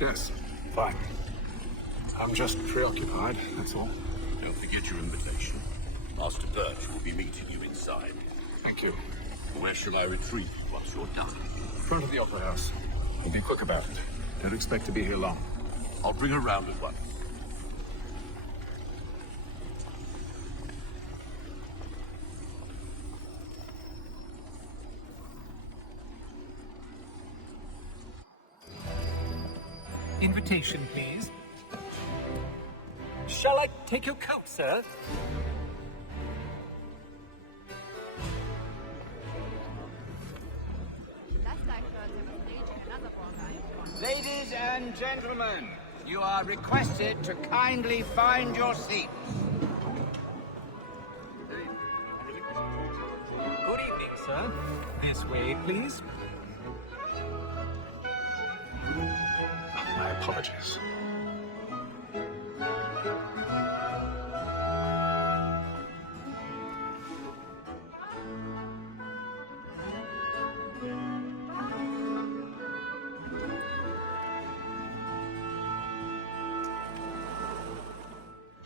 Yes, fine. I'm just preoccupied, that's all. Don't forget your invitation. Master Birch will be meeting you inside. Thank you. Where shall I retrieve you once you're done? Front of the Opera House. We'll be quick about it. Don't expect to be here long. I'll bring her round at once. Invitation, please. Shall I take your coat, sir? Ladies and gentlemen, you are requested to kindly find your seats. Good evening, sir. This way, please. My apologies.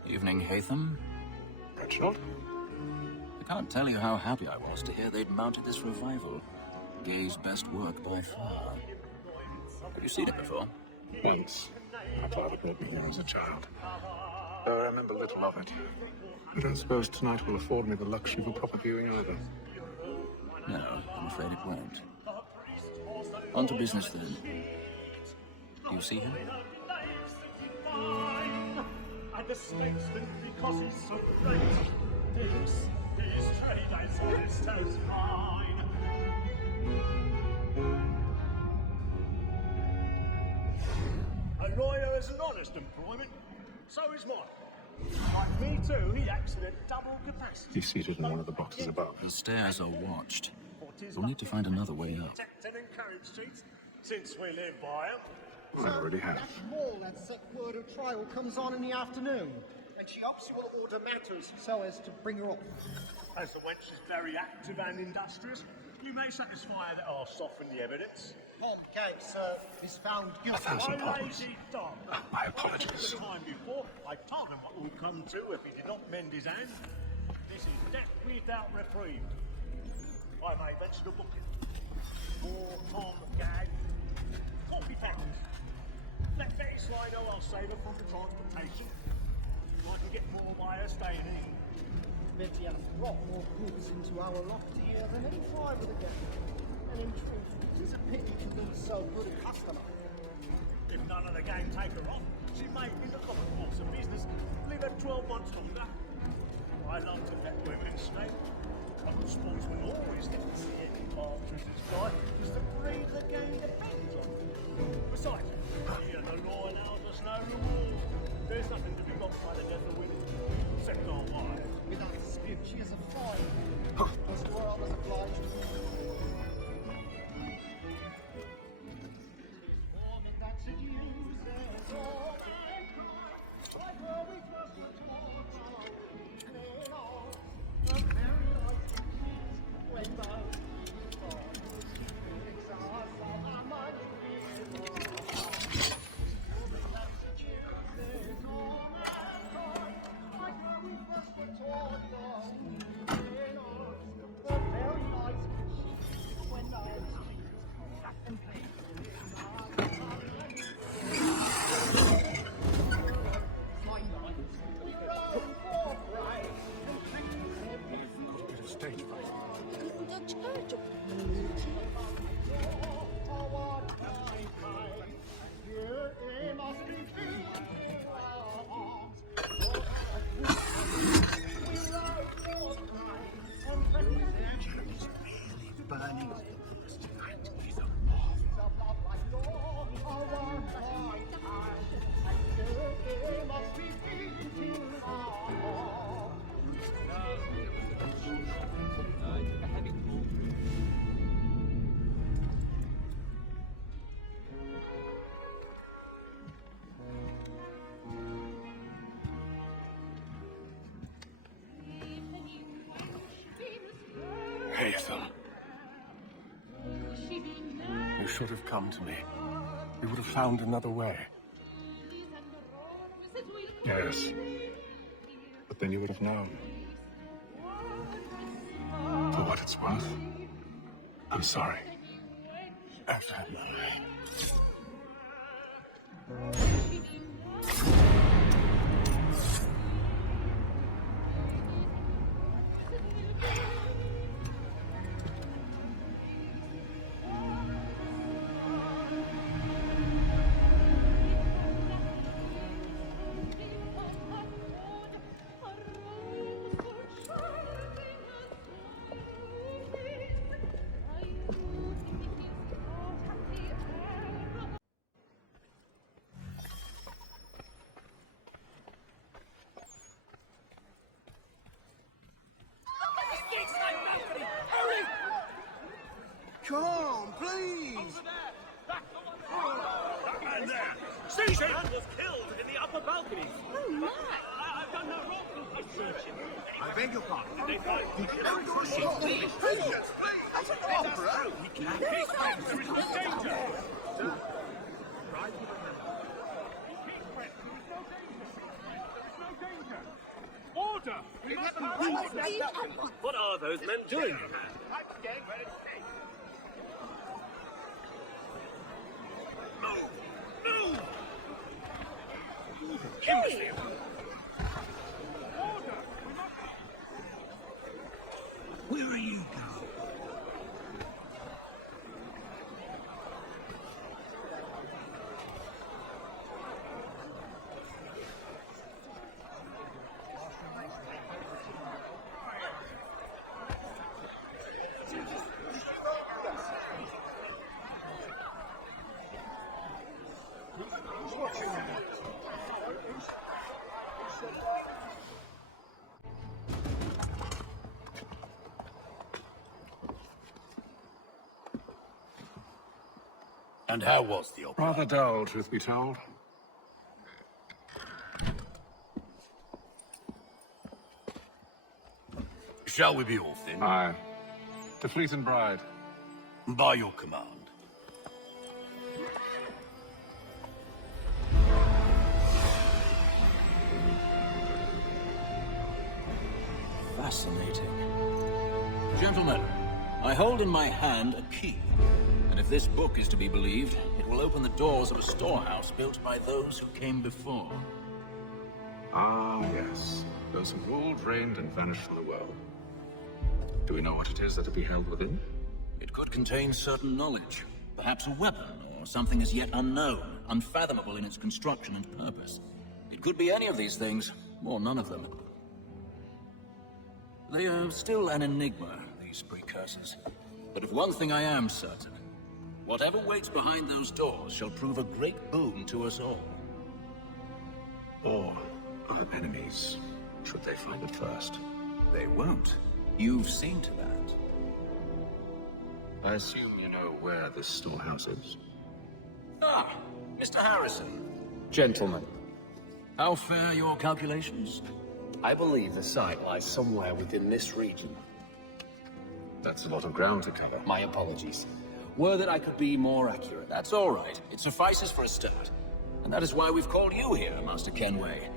Evening, Haytham. Reginald? I can't tell you how happy I was to hear they'd mounted this revival. Gay's best work by far. Have you seen it before? Once. My father brought me here as a child. Though I remember little of it. I don't suppose tonight will afford me the luxury of a proper viewing either. No, I'm afraid it won't. On to business then. Do you see him? And the statesman, because he's so great, thinks his trade as honest as mine. A lawyer is an honest employment, so is mine. Like me too, he acts in a double capacity. He's seated in one of the boxes above. The stairs are watched. We'll need to find another way up. Protected and Carriage Streets, since we live by 'em. I already have. That mall, that set word of trial comes on in the afternoon, and she hopes you will order matters so as to bring her off. As the wench is very active and industrious, you may satisfy her that I'll soften the evidence. Tom Gates is found guilty. 1,000 My pounds. lazy dog. My apologies. The time before, I told him what would come to if he did not mend his hand. This is death without reprieve. I may mention a booking. For Tom Gag, £40. Let Betty slide know I'll save her from the transportation. I can get more by her staying in. Betty has brought more goods into our loft here than any private again. And in truth, it is a pity to lose so good a customer. If none of the gang take her on, she may, in the common course of business, live her 12 months longer. I love to let women straight. A good sportsman always gets to see any partridges fly, just the breed the game depends on. Besides, she and the law allows us no reward. There's nothing to be got by the death of women, except our wives. Without dispute, she is a fine. As to her others obliged. Woman that seduces all mankind, like her we trust her to all the very light when those exile our minds Haytham. You should have come to me. we would have found another way. Yes. But then you would have known. For what it's worth, I'm sorry. I've had my way. Come on, please! That man there! Seize him! That man was killed in the upper balcony. Oh, my! I've done no wrong. He's searching. I beg your pardon. They find him. Don't do a shit, please. I took the opera. He's friends. There is no danger. Order! We must What are those men doing? Move! Move! Imbecile! Order! Where are you going? And how was the opera? Rather dull, truth be told. Shall we be off then? Aye. To Fleet and Bride. By your command. Fascinating. Gentlemen, I hold in my hand a key. And if this book is to be believed, it will open the doors of a storehouse built by those who came before. Ah, yes. Those who ruled, reigned, and vanished from the world. Do we know what it is that will be held within? It could contain certain knowledge. Perhaps a weapon, or something as yet unknown, unfathomable in its construction and purpose. It could be any of these things, or none of them. They are still an enigma, these precursors. But of one thing I am certain. Whatever waits behind those doors shall prove a great boon to us all. Or our enemies, should they find it first. They won't. You've seen to that. I assume you know where this storehouse is. Ah, Mr. Harrison. Gentlemen, How fare your calculations? I believe the site lies somewhere within this region. That's a lot of ground to cover. My apologies. Were that I could be more accurate. That's all right. It suffices for a start. And that is why we've called you here, Master Kenway.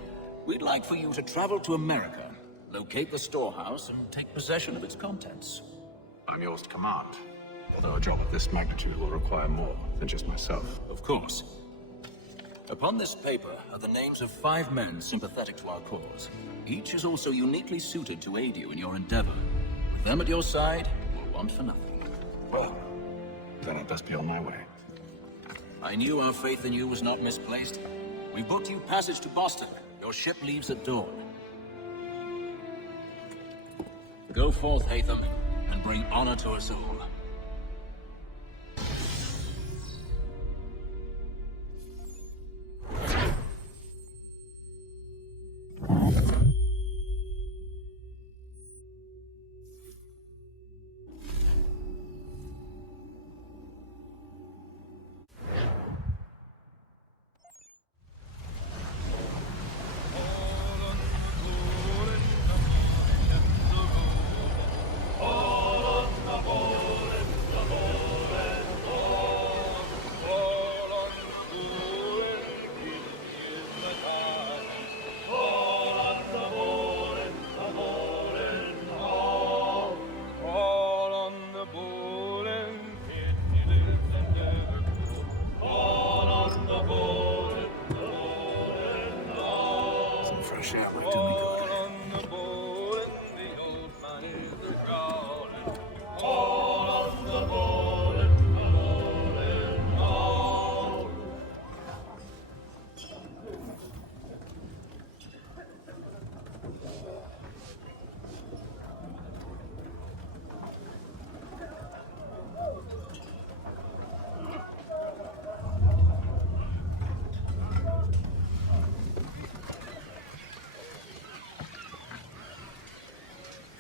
We'd like for you to travel to America, locate the storehouse, and take possession of its contents. I'm yours to command. Although a job of this magnitude will require more than just myself. Of course. Upon this paper are the names of 5 men sympathetic to our cause. Each is also uniquely suited to aid you in your endeavor. With them at your side, you'll want for nothing. Well, then I'd best be on my way. I knew our faith in you was not misplaced. We booked you passage to Boston. Your ship leaves at dawn. Go forth, Haytham, and bring honor to us all.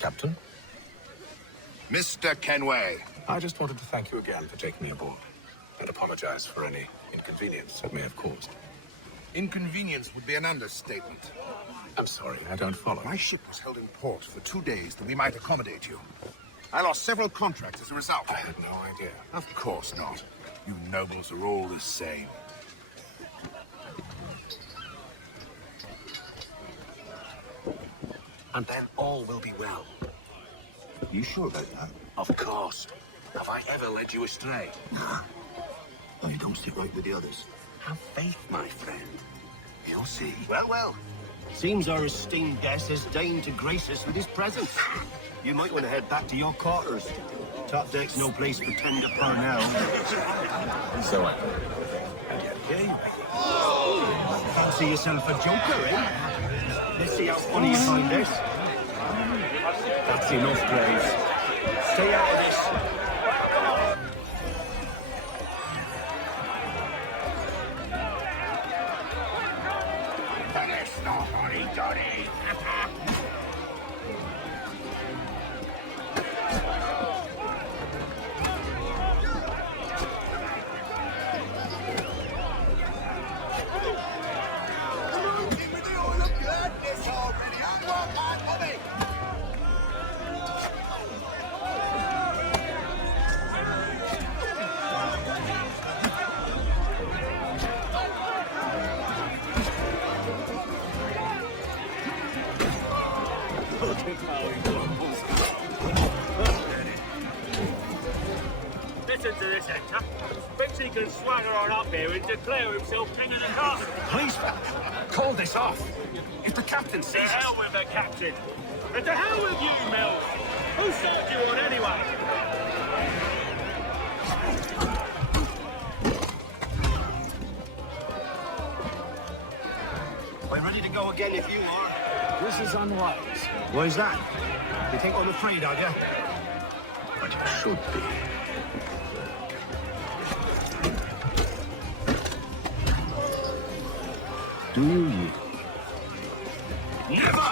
Captain. Mr. Kenway. I just wanted to thank you again for taking me aboard, and apologize for any inconvenience it may have caused. Inconvenience would be an understatement. I'm sorry, I don't follow. My ship was held in port for 2 days that we might accommodate you. I lost several contracts as a result. I had no idea. Of course not. You nobles are all the same. And then all will be well. You sure about that? Of course. Have I ever led you astray? Nah. Oh, you don't sit right with the others. Have faith, my friend. You'll see. Well, well. Seems our esteemed guest has deigned to grace us with his presence. You might want to head back to your quarters. Top deck's no place for tender per now. So I thought. And yet here you are. Fancy yourself a joker, eh? Let's see how funny you find this. That's enough, Graves. Stay out of this. That's not honey-donny. Listen to this, Hector. Thinks he can swagger on up here and declare himself king of the castle. Please, call this off. If the captain To sees us... hell with the captain. And to hell with you, Mel. Who served you on anyway? We're ready to go again if you are. This is unwise. Why's that? You think I'm afraid of you? But you should be. Do you? Never!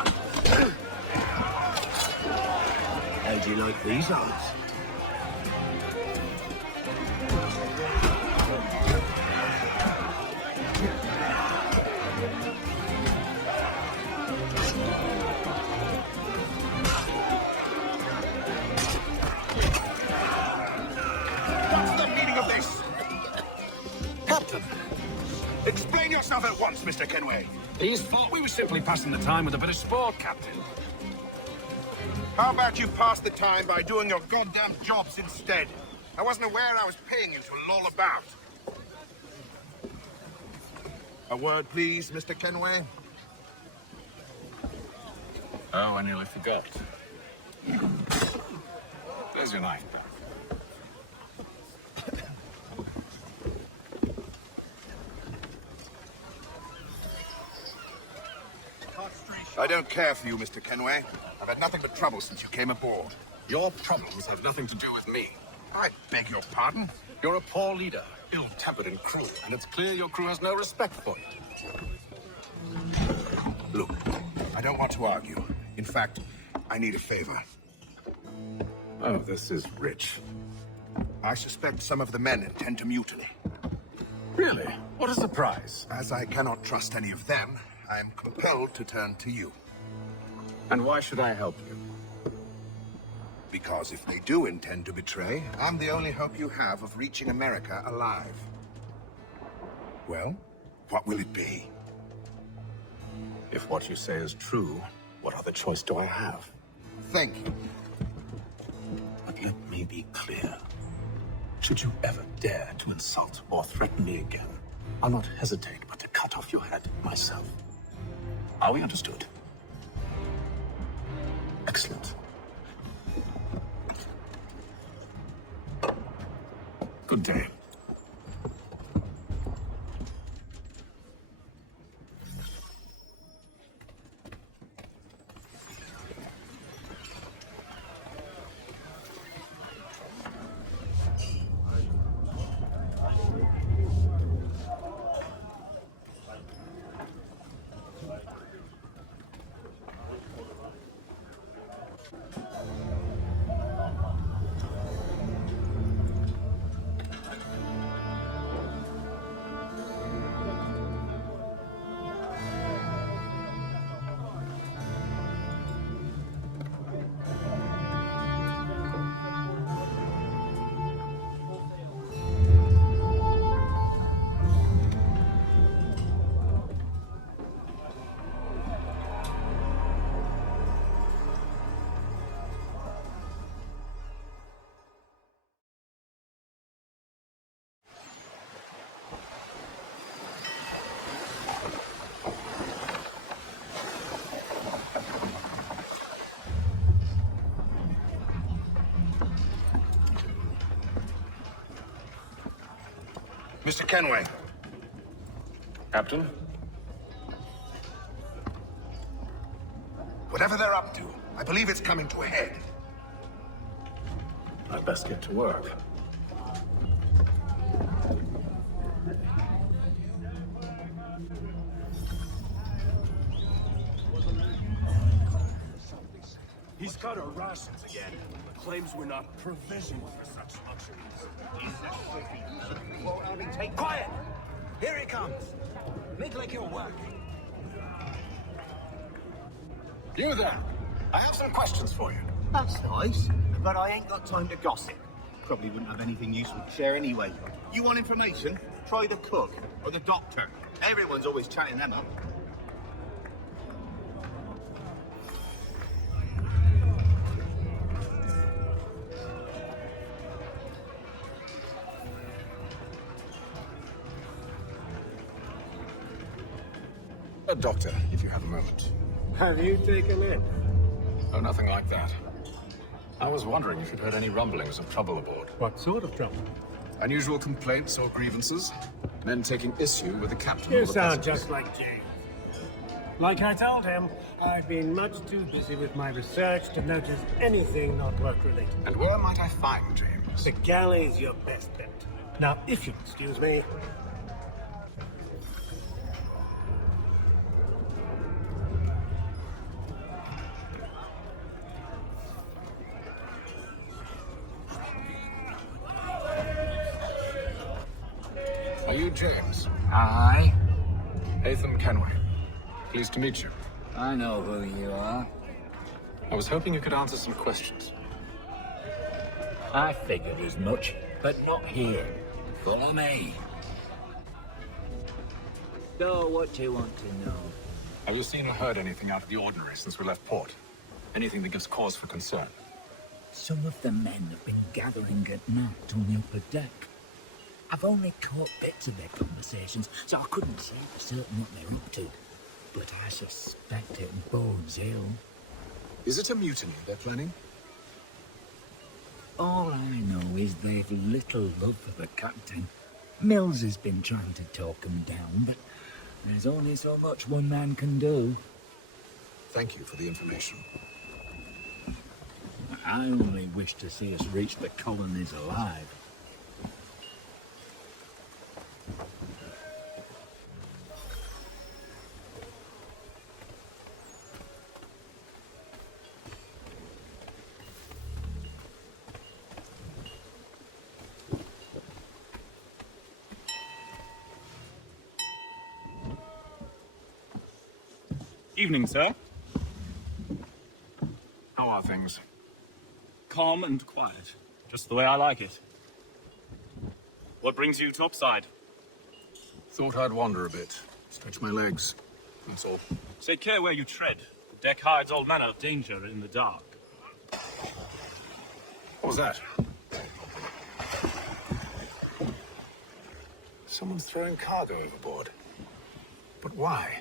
How'd you like these odds? What's the meaning of this? Captain! Explain yourself at once, Mr. Kenway. He's thought we were simply passing the time with a bit of sport, Captain. How about you pass the time by doing your goddamn jobs instead? I wasn't aware I was paying you to loll about. A word, please, Mr. Kenway. Oh, I nearly forgot. There's your knife. I don't care for you, Mr. Kenway. I've had nothing but trouble since you came aboard. Your problems have nothing to do with me. I beg your pardon? You're a poor leader, ill-tempered and cruel, and it's clear your crew has no respect for you. Look, I don't want to argue. In fact, I need a favor. Oh, this is rich. I suspect some of the men intend to mutiny. Really? What a surprise. As I cannot trust any of them, I am compelled to turn to you. And why should I help you? Because if they do intend to betray, I'm the only hope you have of reaching America alive. Well, what will it be? If what you say is true, what other choice do I have? Thank you. But let me be clear. Should you ever dare to insult or threaten me again, I'll not hesitate but to cut off your head myself. Are we understood? Excellent. Good day. Mr. Kenway. Captain? Whatever they're up to, I believe it's coming to a head. I'd best get to work. He's got our rations again. Claims we're not provisioned for such luxuries. Take quiet! Here he comes. Make like you're working. You there! I have some questions for you. That's nice, but I ain't got time to gossip. Probably wouldn't have anything useful to share anyway. You want information? Try the cook or the doctor. Everyone's always chatting them up. A doctor, if you have a moment. Have you taken it? Oh, nothing like that. I was wondering if you'd heard any rumblings of trouble aboard. What sort of trouble? Unusual complaints or grievances? Men taking issue with the captain You or the sound passengers? just like James. Like I told him, I've been much too busy with my research to notice anything not work-related. And where might I find James? The galley's your best bet. Now, if you'll excuse me. Are you James? Aye. Haytham Kenway. Pleased to meet you. I know who you are. I was hoping you could answer some questions. I figured as much, but not here. Follow me. So, what do you want to know? Have you seen or heard anything out of the ordinary since we left port? Anything that gives cause for concern? Some of the men have been gathering at night on the upper deck. I've only caught bits of their conversations, so I couldn't say for certain what they're up to. But I suspect it bodes ill. Is it a mutiny they're planning? All I know is they've little love for the captain. Mills has been trying to talk him down, but there's only so much one man can do. Thank you for the information. I only wish to see us reach the colonies alive. Evening, sir. How are things? Calm and quiet. Just the way I like it. What brings you topside? Thought I'd wander a bit. Stretch my legs. That's all. Take care where you tread. The deck hides all manner of danger in the dark. What was that? Someone's throwing cargo overboard. But why?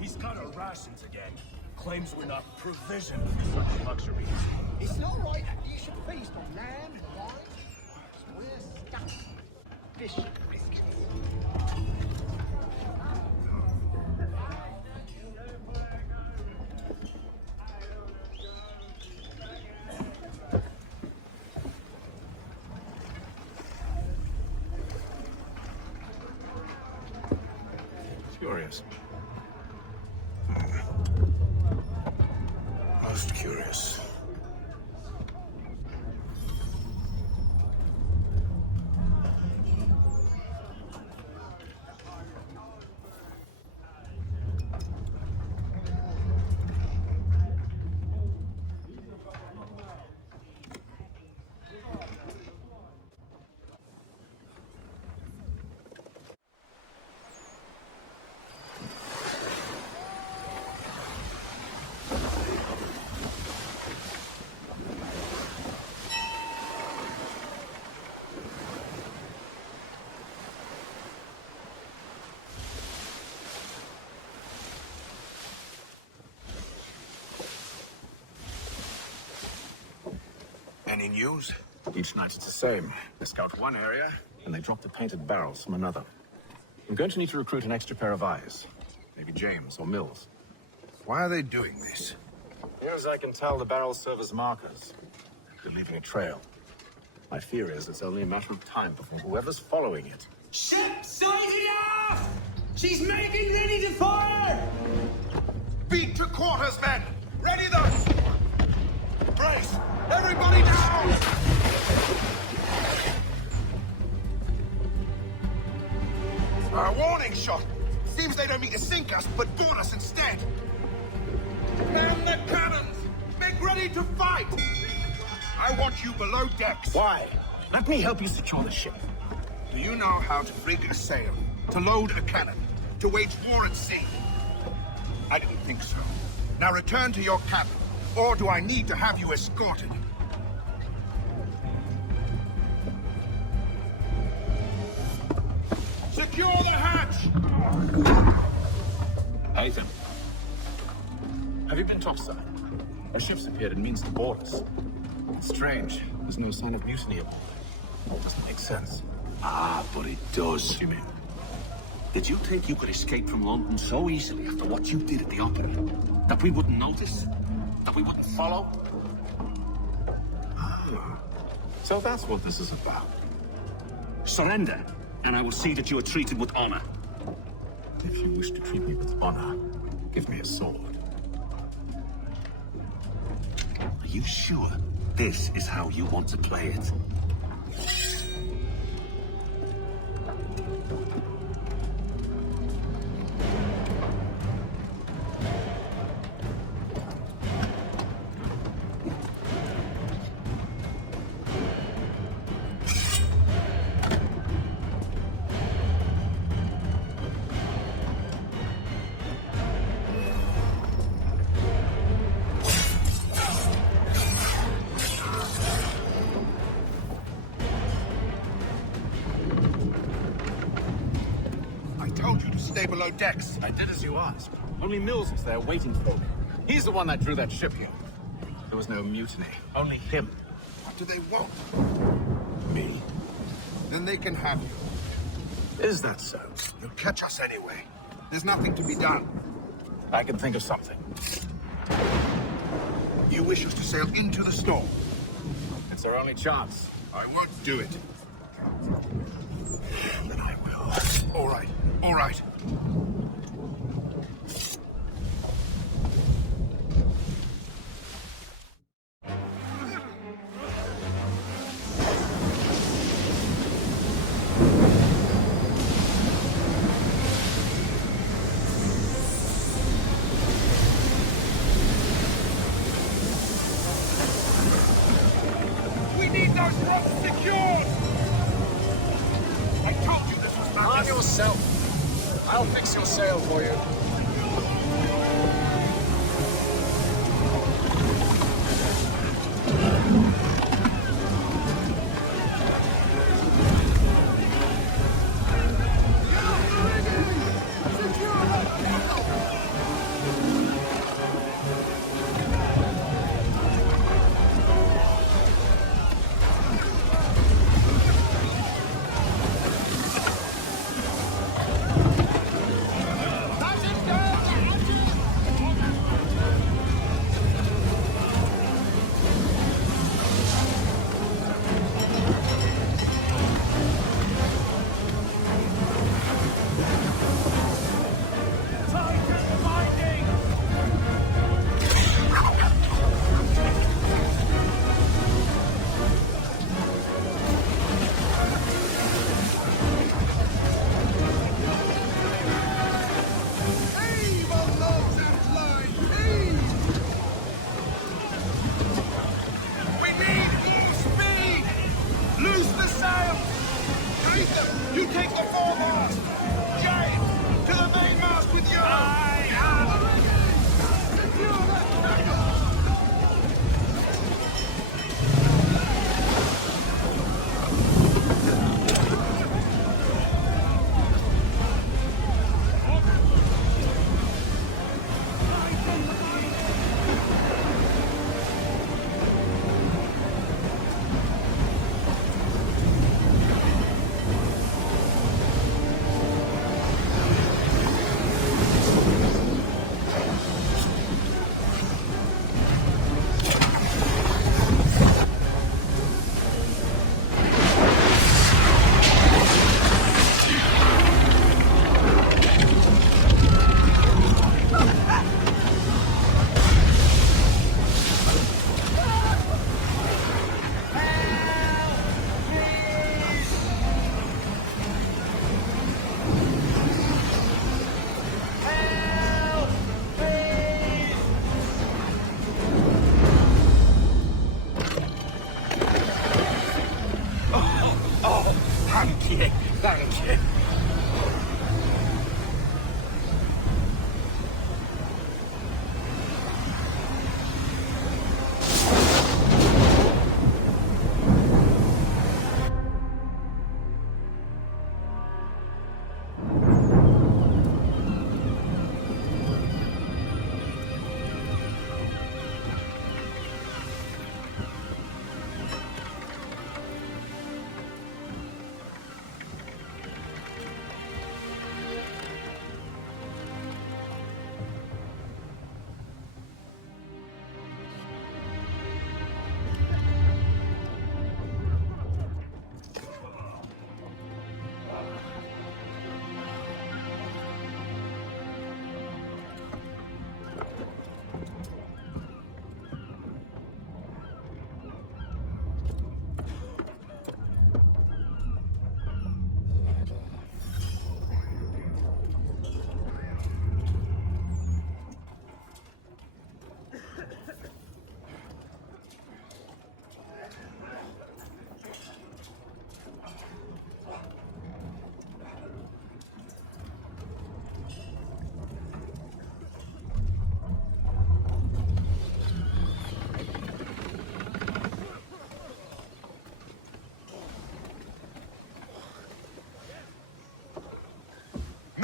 He's got our rations again. Claims we're not provisioned for such luxuries. It's not right that you should feast on lamb, wine, we're stuck. Fish and biscuits. Curious. Most curious. Any news? Each night it's the same. They scout one area, and they drop the painted barrels from another. I'm going to need to recruit an extra pair of eyes. Maybe James or Mills. Why are they doing this? Near as I can tell, the barrels serve as markers. They're leaving a trail. My fear is it's only a matter of time before whoever's following it. Ship sighted off! She's making ready to fire! Beat to quarters, men! Ready those! Brace! Everybody down! A warning shot! Seems they don't mean to sink us, but board us instead! Man the cannons! Make ready to fight! I want you below decks. Why? Let me help you secure the ship. Do you know how to rig a sail? To load a cannon? To wage war at sea? I didn't think so. Now return to your cabin, or do I need to have you escorted? Secure the hatch! Haytham. Have you been topside? The ship's appeared and means to board us. It's strange. There's no sign of mutiny aboard. Doesn't make sense. Ah, but it does. What do you mean? Did you think you could escape from London so easily after what you did at the opera? That we wouldn't notice? That we wouldn't follow? So that's what this is about. Surrender, and I will see that you are treated with honor. If you wish to treat me with honor, give me a sword. Are you sure this is how you want to play it? Stay below decks. I did as you asked. Only Mills is there waiting for me. He's the one that drew that ship here. There was no mutiny. Only him. What do they want? Me. Then they can have you. Is that so? You'll catch us anyway. There's nothing to be done. I can think of something. You wish us to sail into the storm? It's our only chance. I won't do it. Then I will. All right. All right. We need those ropes secured! I told you this was On yourself. I'll fix your sail for you. You take the foremast! James, to the mainmast with you! Aye, aye. Secure that tackle! Thank you, thank you.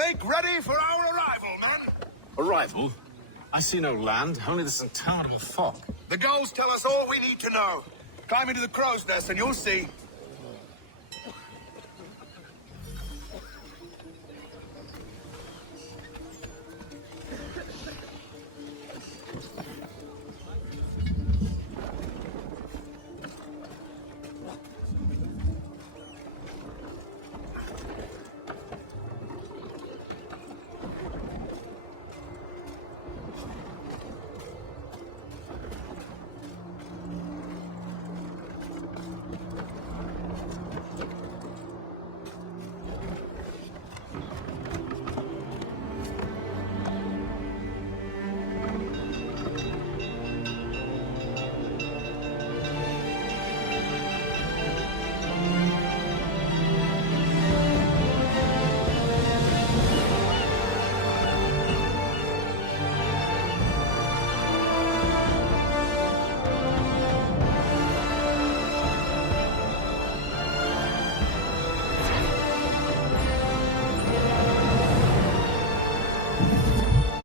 Make ready for our arrival, men! Arrival? I see no land, only this intolerable fog. The gulls tell us all we need to know. Climb into the crow's nest and you'll see.